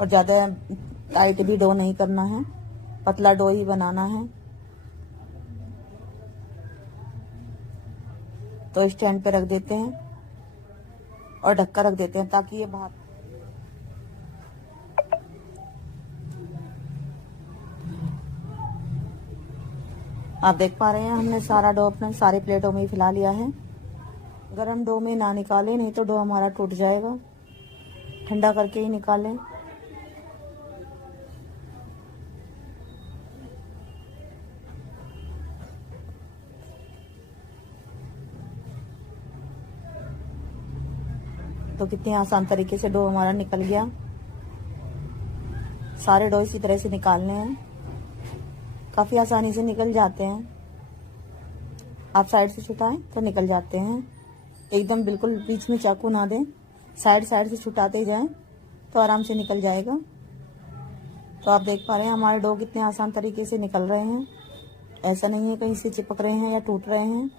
और ज़्यादा टाइट भी डो नहीं करना है, पतला डो ही बनाना है। तो स्टैंड पे रख देते हैं और ढक्का रख देते हैं ताकि ये बाहर। आप देख पा रहे हैं हमने सारा डो अपने सारे प्लेटों में ही फैला लिया है। गरम डो में ना निकालें, नहीं तो डो हमारा टूट जाएगा। ठंडा करके ही निकालें। तो कितने आसान तरीके से डो हमारा निकल गया। सारे डो इसी तरह से निकालने हैं, काफ़ी आसानी से निकल जाते हैं। आप साइड से छुटाएं तो निकल जाते हैं। एकदम बिल्कुल बीच में चाकू ना दें, साइड साइड से छुटाते जाएं तो आराम से निकल जाएगा। तो आप देख पा रहे हैं हमारे डो कितने आसान तरीके से निकल रहे हैं। ऐसा नहीं है कहीं से चिपक रहे हैं या टूट रहे हैं।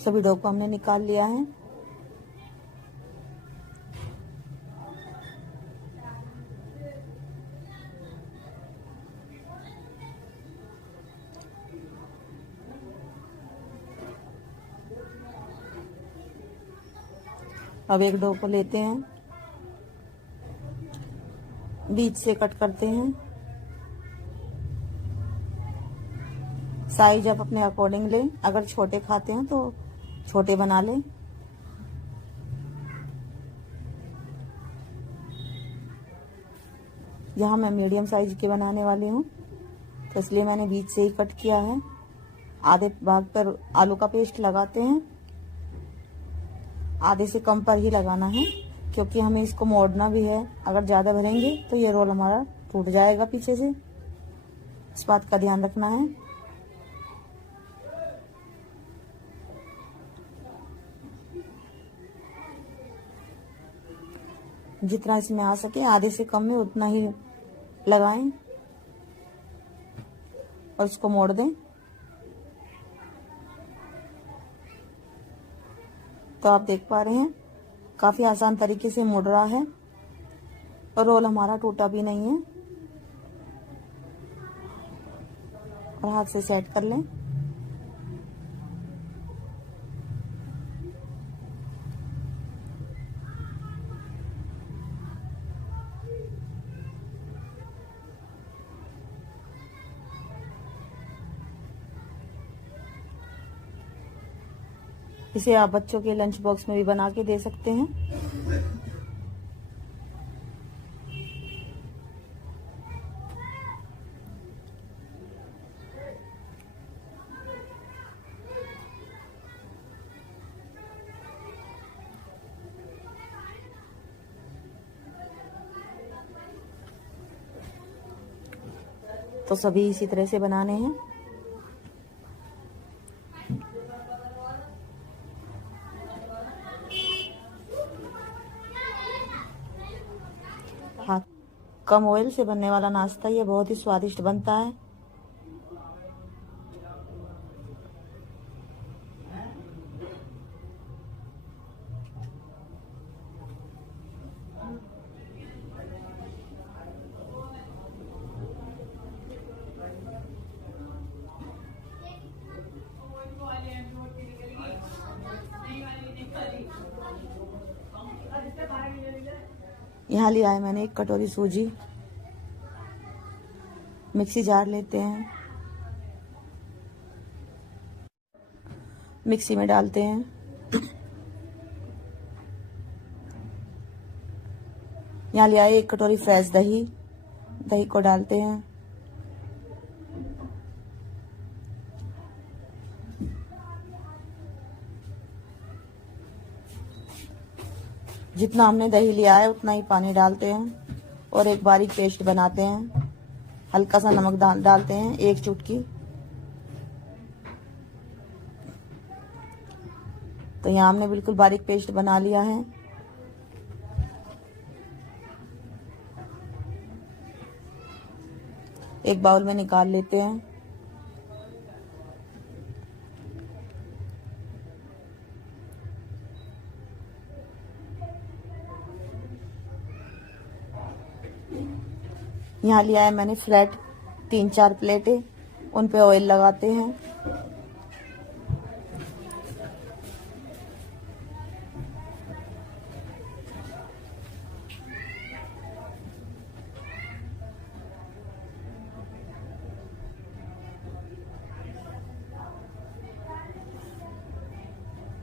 सभी डो को हमने निकाल लिया है। अब एक डो को लेते हैं, बीच से कट करते हैं। साइज आप अपने अकॉर्डिंग लें, अगर छोटे खाते हैं तो छोटे बना लें। यहाँ मैं मीडियम साइज के बनाने वाली हूँ तो इसलिए मैंने बीच से ही कट किया है। आधे भाग पर आलू का पेस्ट लगाते हैं, आधे से कम पर ही लगाना है क्योंकि हमें इसको मोड़ना भी है। अगर ज़्यादा भरेंगे तो ये रोल हमारा टूट जाएगा पीछे से, इस बात का ध्यान रखना है। जितना इसमें आ सके आधे से कम में उतना ही लगाएं और इसको मोड़ दें। तो आप देख पा रहे हैं काफ़ी आसान तरीके से मुड़ रहा है और रोल हमारा टूटा भी नहीं है। और हाथ से सेट कर लें। इसे आप बच्चों के लंच बॉक्स में भी बना के दे सकते हैं। तो सभी इसी तरह से बनाने हैं। हाँ, कम ऑयल से बनने वाला नाश्ता ये बहुत ही स्वादिष्ट बनता है। यहाँ लिया है मैंने 1 कटोरी सूजी। मिक्सी जार लेते हैं, मिक्सी में डालते हैं। यहाँ लिया है 1 कटोरी फ्रेश दही। दही को डालते हैं। जितना हमने दही लिया है उतना ही पानी डालते हैं और एक बारीक पेस्ट बनाते हैं। हल्का सा नमक डालते हैं, 1 चुटकी। तो यहाँ हमने बिल्कुल बारीक पेस्ट बना लिया है। एक बाउल में निकाल लेते हैं। यहाँ लिया है मैंने फ्लैट 3-4 प्लेटें, उन पे ऑयल लगाते हैं।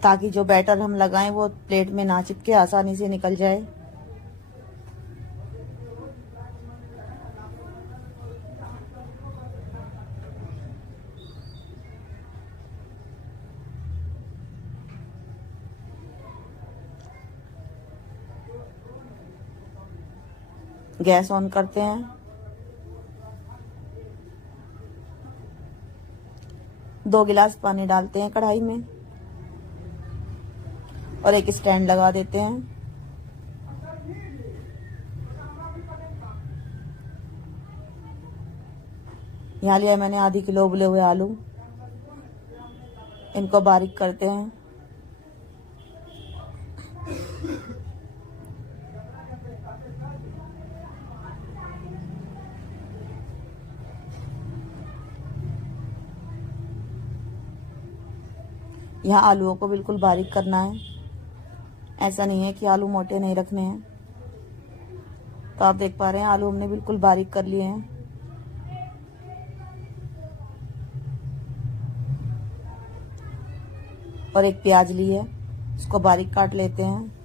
ताकि जो बैटर हम लगाएं वो प्लेट में ना चिपके, आसानी से निकल जाए। गैस ऑन करते हैं। 2 गिलास पानी डालते हैं कढ़ाई में और एक स्टैंड लगा देते हैं। यहाँ लिया मैंने आधी किलो उबले हुए आलू, इनको बारीक करते हैं। यहाँ आलूओं को बिल्कुल बारीक करना है, ऐसा नहीं है कि आलू मोटे नहीं रखने हैं। तो आप देख पा रहे हैं आलू हमने बिल्कुल बारीक कर लिए हैं। और एक प्याज ली है, उसको बारीक काट लेते हैं।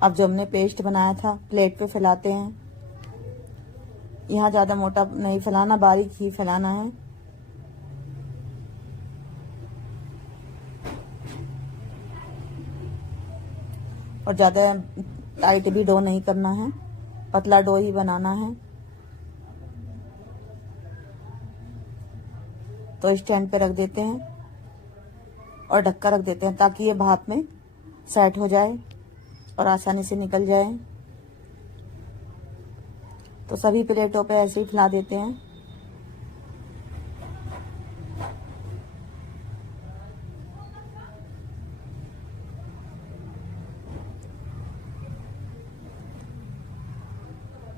अब जो हमने पेस्ट बनाया था प्लेट पे फैलाते हैं। यहाँ ज़्यादा मोटा नहीं फैलाना, बारीक ही फैलाना है। और ज़्यादा टाइट भी डो नहीं करना है, पतला डो ही बनाना है। तो स्टैंड पे रख देते हैं और ढक्का रख देते हैं ताकि ये भाप में सेट हो जाए और आसानी से निकल जाए। तो सभी प्लेटों पे ऐसे ही फैला देते हैं।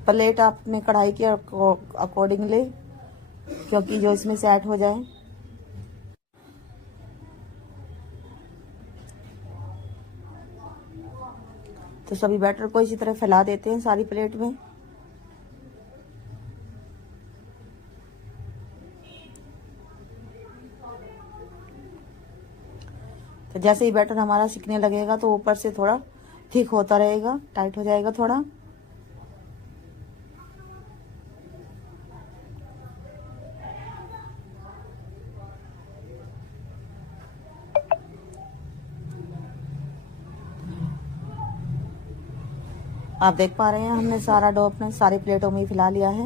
प्लेट आप अपने कढ़ाई के अकॉर्डिंग ले, क्योंकि जो इसमें सेट हो जाए। तो सभी बैटर को इसी तरह फैला देते हैं सारी प्लेट में। तो जैसे ही बैटर हमारा सिकने लगेगा तो ऊपर से थोड़ा ठीक होता रहेगा, टाइट हो जाएगा थोड़ा। आप देख पा रहे हैं हमने सारा डो अपने सारी प्लेटों में ही फैला लिया है।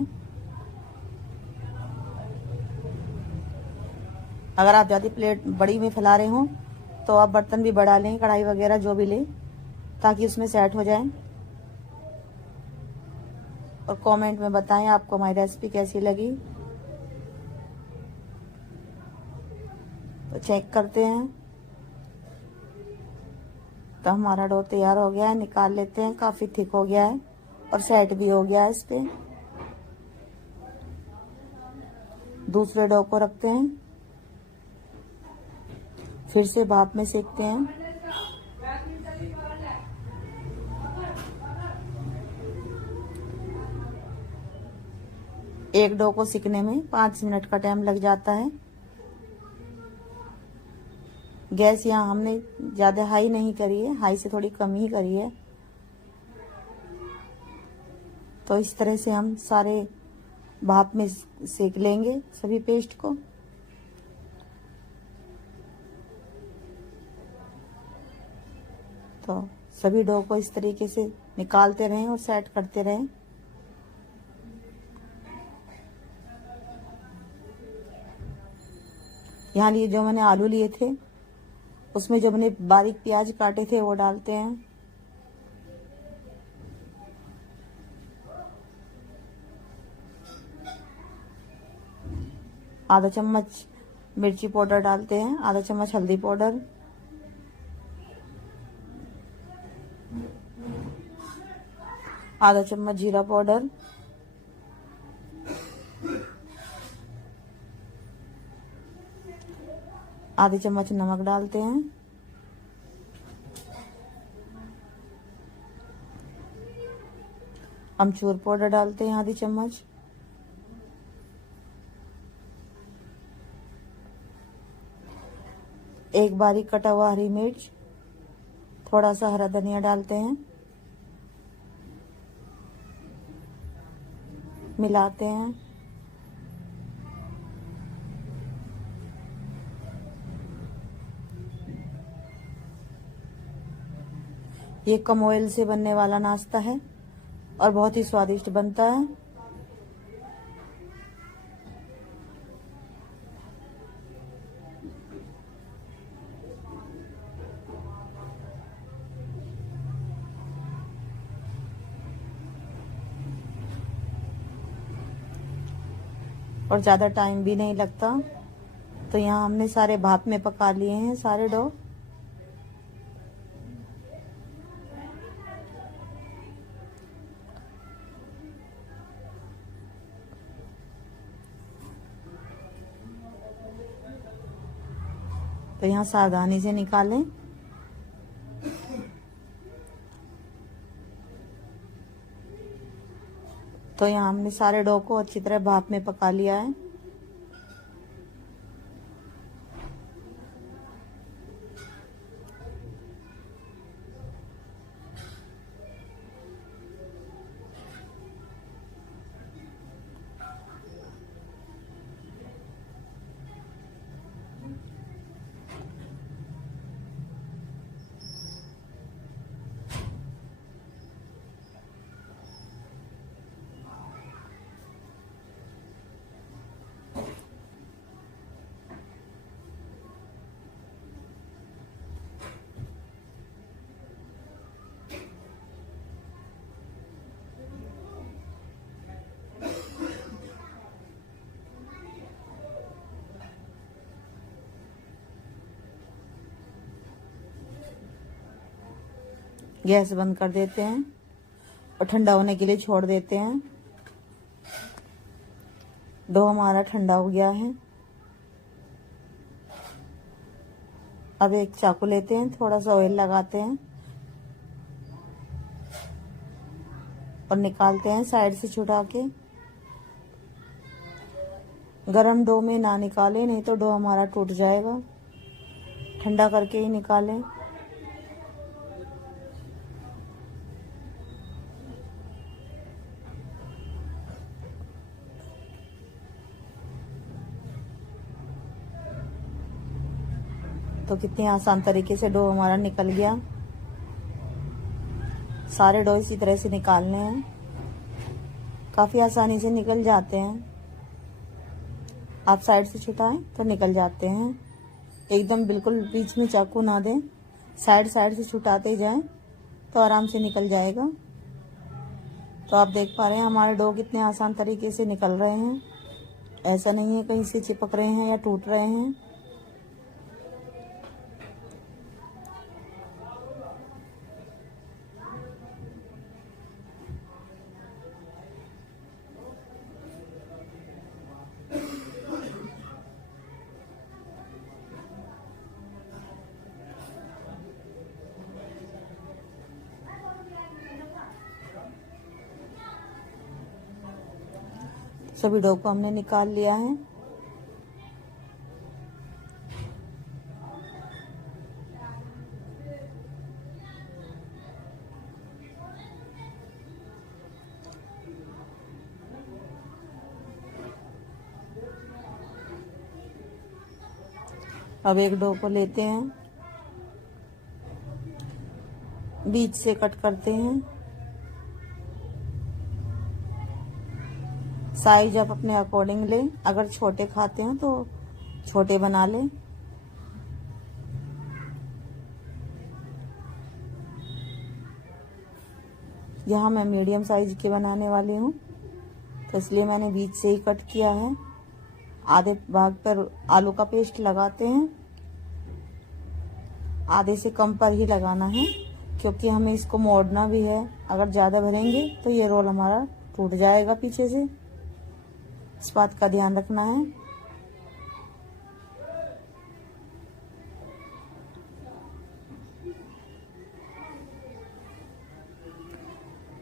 अगर आप ज़्यादा प्लेट बड़ी में फैला रहे हो तो आप बर्तन भी बढ़ा लें, कढ़ाई वगैरह जो भी लें, ताकि उसमें सेट हो जाए। और कमेंट में बताएं आपको हमारी रेसिपी कैसी लगी। तो चेक करते हैं। तो हमारा डो तैयार हो गया है, निकाल लेते हैं। काफ़ी थिक हो गया है और सेट भी हो गया है इस पे। दूसरे डो को रखते हैं, फिर से भाप में सेकते हैं। एक डो को सिकने में 5 मिनट का टाइम लग जाता है। गैस यहाँ हमने ज़्यादा हाई नहीं करी है, हाई से थोड़ी कम ही करी है। तो इस तरह से हम सारे भाप में सेक लेंगे सभी पेस्ट को। तो सभी डो को इस तरीके से निकालते रहें और सेट करते रहें। यहाँ लिए जो मैंने आलू लिए थे उसमें जो मैंने बारीक प्याज काटे थे वो डालते हैं। आधा चम्मच मिर्ची पाउडर डालते हैं, आधा चम्मच हल्दी पाउडर, आधा चम्मच जीरा पाउडर, आधी चम्मच नमक डालते हैं। अमचूर पाउडर डालते हैं आधी चम्मच। एक बारीक कटा हुआ हरी मिर्च, थोड़ा सा हरा धनिया डालते हैं, मिलाते हैं। ये कम ऑयल से बनने वाला नाश्ता है और बहुत ही स्वादिष्ट बनता है। और ज़्यादा टाइम भी नहीं लगता। तो यहाँ हमने सारे भाप में पका लिए हैं सारे डो। तो यहाँ सावधानी से निकालें। तो यहाँ हमने सारे डो को अच्छी तरह भाप में पका लिया है। गैस बंद कर देते हैं और ठंडा होने के लिए छोड़ देते हैं। डो हमारा ठंडा हो गया है। अब एक चाकू लेते हैं, थोड़ा सा ऑयल लगाते हैं और निकालते हैं साइड से छुटा के। गरम डो में ना निकालें, नहीं तो डो हमारा टूट जाएगा। ठंडा करके ही निकालें। तो कितने आसान तरीके से डो हमारा निकल गया। सारे डो इसी तरह से निकालने हैं, काफ़ी आसानी से निकल जाते हैं। आप साइड से छुटाएं तो निकल जाते हैं। एकदम बिल्कुल बीच में चाकू ना दें, साइड साइड से छुटाते जाएं तो आराम से निकल जाएगा। तो आप देख पा रहे हैं हमारे डो कितने आसान तरीके से निकल रहे हैं। ऐसा नहीं है कहीं से चिपक रहे हैं या टूट रहे हैं। सभी डो को हमने निकाल लिया है। अब एक डो को लेते हैं, बीच से कट करते हैं। साइज आप अपने अकॉर्डिंग लें, अगर छोटे खाते हैं तो छोटे बना लें। यहाँ मैं मीडियम साइज के बनाने वाली हूँ, तो इसलिए मैंने बीच से ही कट किया है। आधे भाग पर आलू का पेस्ट लगाते हैं, आधे से कम पर ही लगाना है, क्योंकि हमें इसको मोड़ना भी है। अगर ज़्यादा भरेंगे तो ये रोल हमारा टूट जाएगा पीछे से, इस बात का ध्यान रखना है।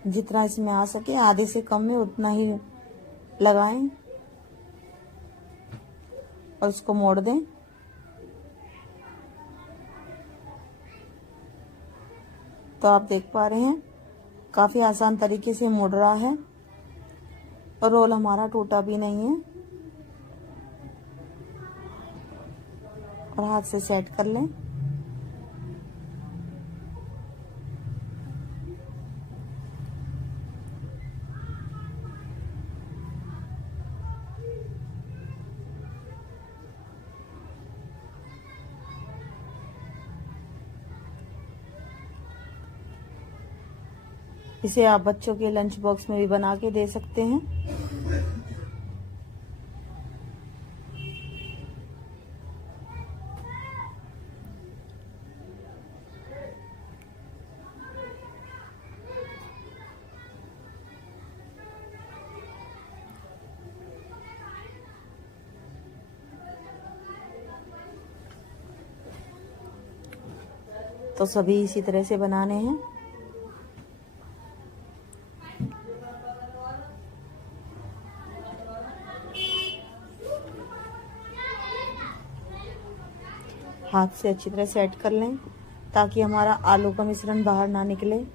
जितना इसमें आ सके आधे से कम में उतना ही लगाएं और इसको मोड़ दें। तो आप देख पा रहे हैं काफ़ी आसान तरीके से मुड़ रहा है और रोल हमारा टूटा भी नहीं है। और हाथ से सेट कर लें। इसे आप बच्चों के लंच बॉक्स में भी बना के दे सकते हैं। तो सभी इसी तरह से बनाने हैं। हाथ से अच्छी तरह सेट कर लें ताकि हमारा आलू का मिश्रण बाहर ना निकले।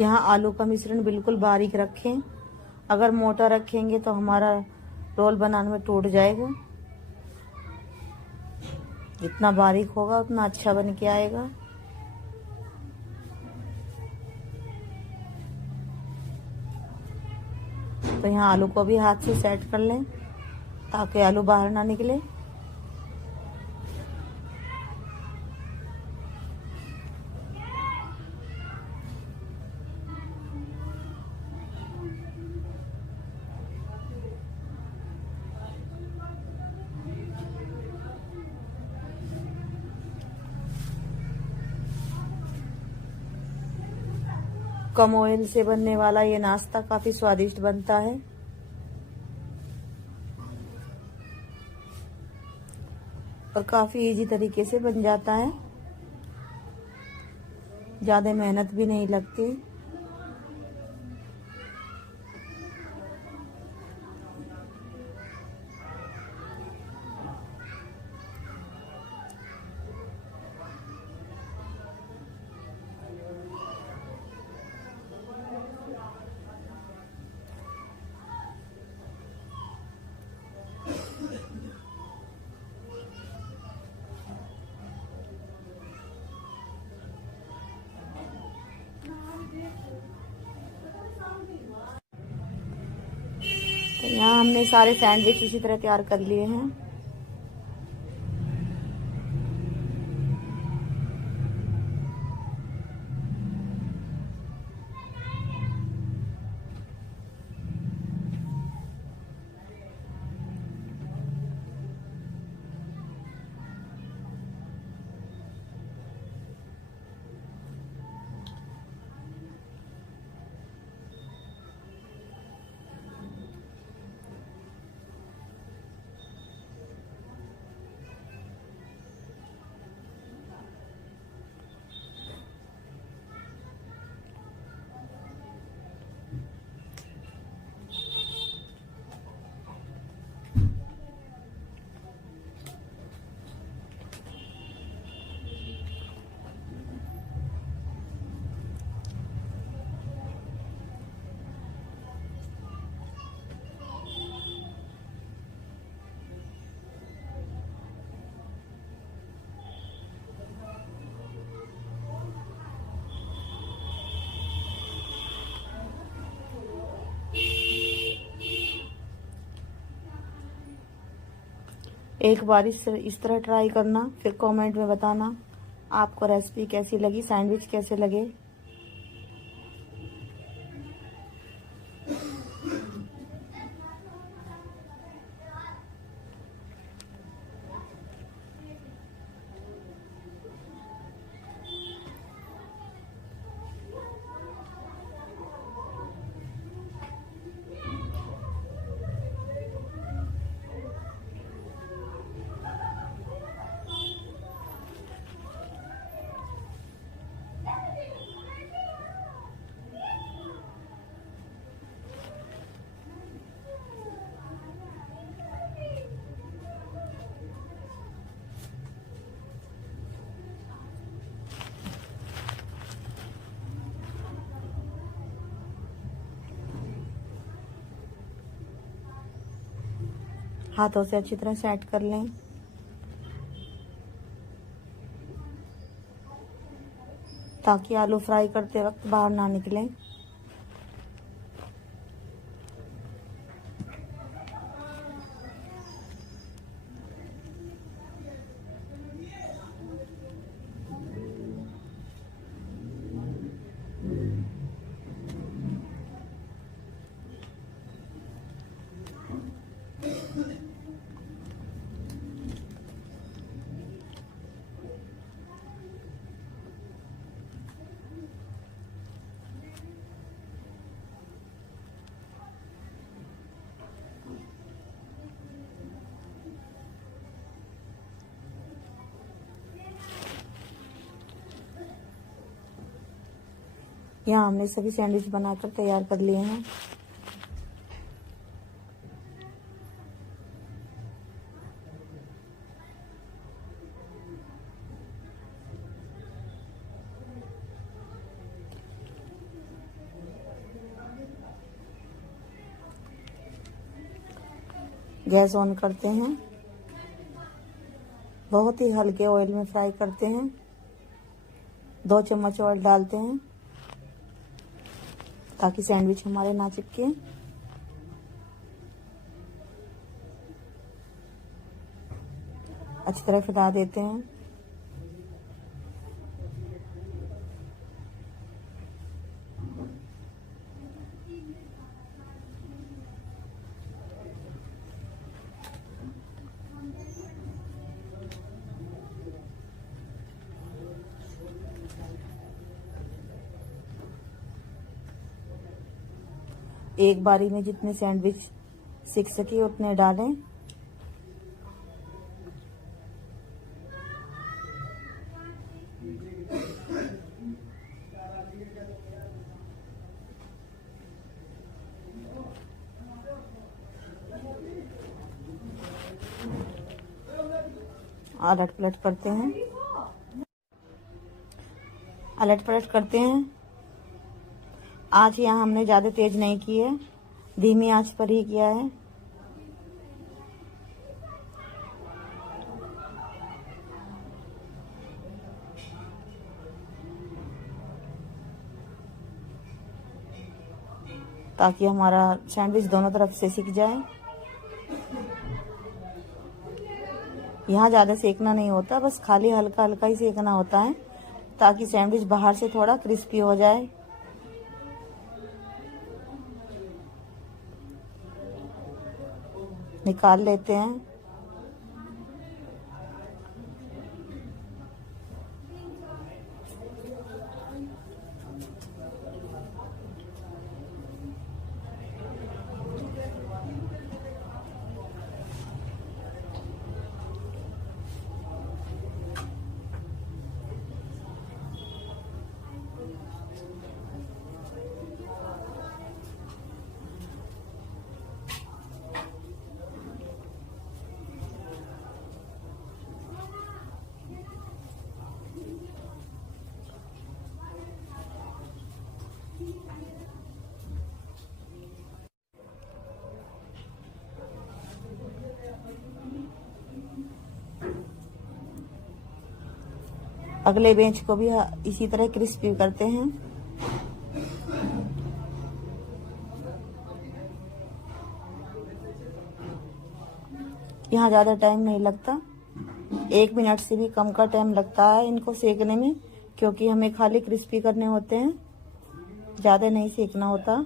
यहाँ आलू का मिश्रण बिल्कुल बारीक रखें, अगर मोटा रखेंगे तो हमारा रोल बनाने में टूट जाएगा। जितना बारीक होगा उतना अच्छा बन के आएगा। तो यहाँ आलू को भी हाथ से सेट कर लें ताकि आलू बाहर ना निकले। कम ऑयल से बनने वाला ये नाश्ता काफी स्वादिष्ट बनता है और काफी इजी तरीके से बन जाता है, ज्यादा मेहनत भी नहीं लगती। तो यहाँ हमने सारे सैंडविच इसी तरह तैयार कर लिए हैं। एक बार इस तरह ट्राई करना, फिर कमेंट में बताना आपको रेसिपी कैसी लगी, सैंडविच कैसे लगे। हाथों से अच्छी तरह सेट कर लें। ताकि आलू फ्राई करते वक्त बाहर ना निकले। यहाँ हमने सभी सैंडविच बनाकर तैयार कर लिए हैं। गैस ऑन करते हैं, बहुत ही हल्के ऑयल में फ्राई करते हैं। 2 चम्मच ऑयल डालते हैं ताकि सैंडविच हमारे ना चिपके। अच्छी तरह फैला देते हैं। एक बारी में जितने सैंडविच सिक सके उतने डालें। अलट पलट करते हैं, अलट पलट करते हैं। आँच यहाँ हमने ज़्यादा तेज नहीं की है, धीमी आंच पर ही किया है। ताकि हमारा सैंडविच दोनों तरफ से सिक जाए। यहाँ ज़्यादा सेकना नहीं होता, बस खाली हल्का हल्का ही सेकना होता है ताकि सैंडविच बाहर से थोड़ा क्रिस्पी हो जाए। निकाल लेते हैं। अगले बेंच को भी इसी तरह क्रिस्पी करते हैं। यहाँ ज़्यादा टाइम नहीं लगता, 1 मिनट से भी कम का टाइम लगता है इनको सेकने में, क्योंकि हमें खाली क्रिस्पी करने होते हैं, ज़्यादा नहीं सेकना होता।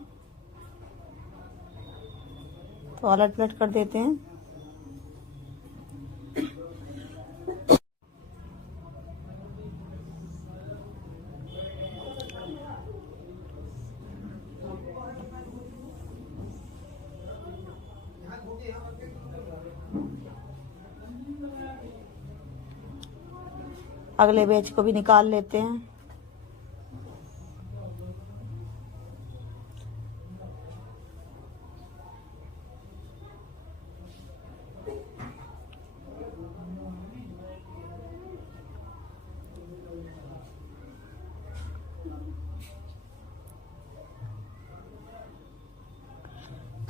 तो अलट पलट कर देते हैं। अगले बैच को भी निकाल लेते हैं।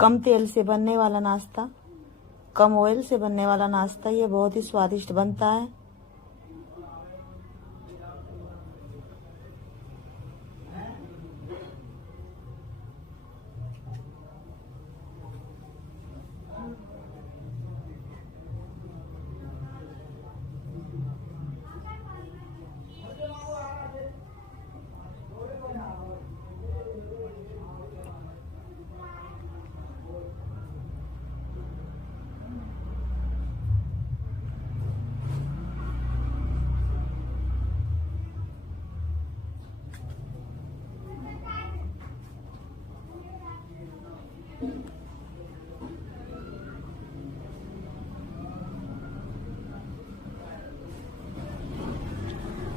कम तेल से बनने वाला नाश्ता, कम ऑयल से बनने वाला नाश्ता, ये बहुत ही स्वादिष्ट बनता है।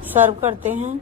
सर्व करते हैं।